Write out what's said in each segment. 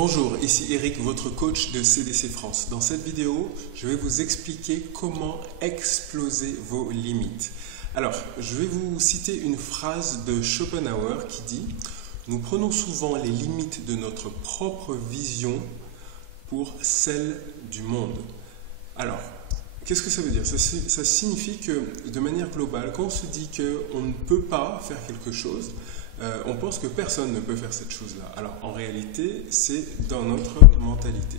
Bonjour, ici Eric, votre coach de CDC France. Dans cette vidéo, je vais vous expliquer comment exploser vos limites. Alors, je vais vous citer une phrase de Schopenhauer qui dit « Nous prenons souvent les limites de notre propre vision pour celle du monde ». Alors, qu'est-ce que ça veut dire? Ça signifie que, de manière globale, quand on se dit qu'on ne peut pas faire quelque chose, on pense que personne ne peut faire cette chose-là. Alors, en réalité, c'est dans notre mentalité.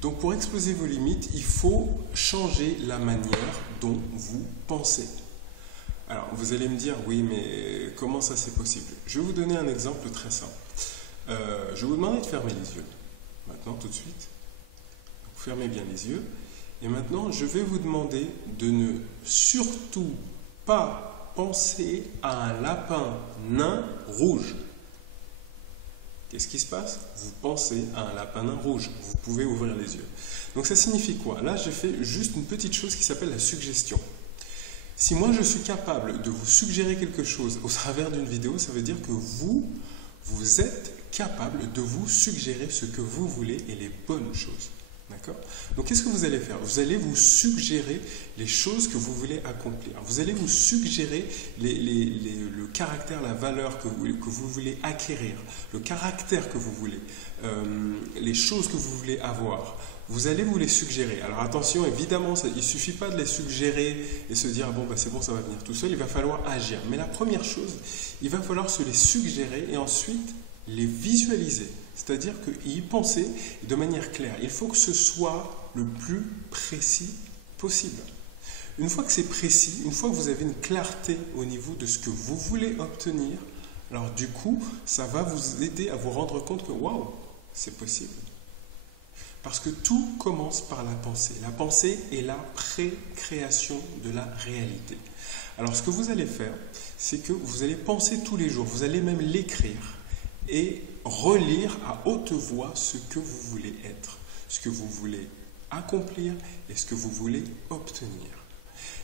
Donc, pour exploser vos limites, il faut changer la manière dont vous pensez. Alors, vous allez me dire, oui, mais comment ça c'est possible? Je vais vous donner un exemple très simple. Je vais vous demander de fermer les yeux. Maintenant, tout de suite. Vous fermez bien les yeux. Et maintenant, je vais vous demander de ne surtout pas penser à un lapin nain rouge. Qu'est-ce qui se passe? Vous pensez à un lapin nain rouge. Vous pouvez ouvrir les yeux. Donc ça signifie quoi? Là, j'ai fait juste une petite chose qui s'appelle la suggestion. Si moi, je suis capable de vous suggérer quelque chose au travers d'une vidéo, ça veut dire que vous êtes capable de vous suggérer ce que vous voulez et les bonnes choses. D'accord? Donc, qu'est-ce que vous allez faire? Vous allez vous suggérer les choses que vous voulez accomplir. Vous allez vous suggérer le caractère, la valeur que vous voulez acquérir, le caractère que vous voulez, les choses que vous voulez avoir. Vous allez vous les suggérer. Alors attention, évidemment, il ne suffit pas de les suggérer et se dire « bon, bah, c'est bon, ça va venir tout seul », il va falloir agir. Mais la première chose, il va falloir se les suggérer et ensuite les visualiser. C'est-à-dire y penser de manière claire. Il faut que ce soit le plus précis possible. Une fois que c'est précis, une fois que vous avez une clarté au niveau de ce que vous voulez obtenir, alors du coup, ça va vous aider à vous rendre compte que waouh, c'est possible. Parce que tout commence par la pensée. La pensée est la pré-création de la réalité. Alors ce que vous allez faire, c'est que vous allez penser tous les jours, vous allez même l'écrire et relire à haute voix ce que vous voulez être, ce que vous voulez accomplir et ce que vous voulez obtenir.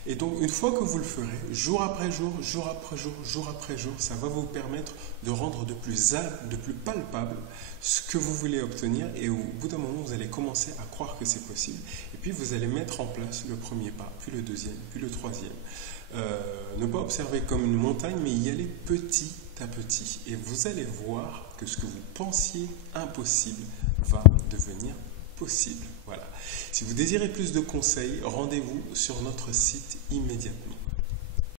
Et donc, une fois que vous le ferez, jour après jour, jour après jour, jour après jour, ça va vous permettre de rendre de plus palpable ce que vous voulez obtenir et au bout d'un moment, vous allez commencer à croire que c'est possible et puis vous allez mettre en place le premier pas, puis le deuxième, puis le troisième. Ne pas observer comme une montagne, mais y aller petit à petit et vous allez voir que ce que vous pensiez impossible va devenir possible. Voilà. Si vous désirez plus de conseils, rendez-vous sur notre site immédiatement.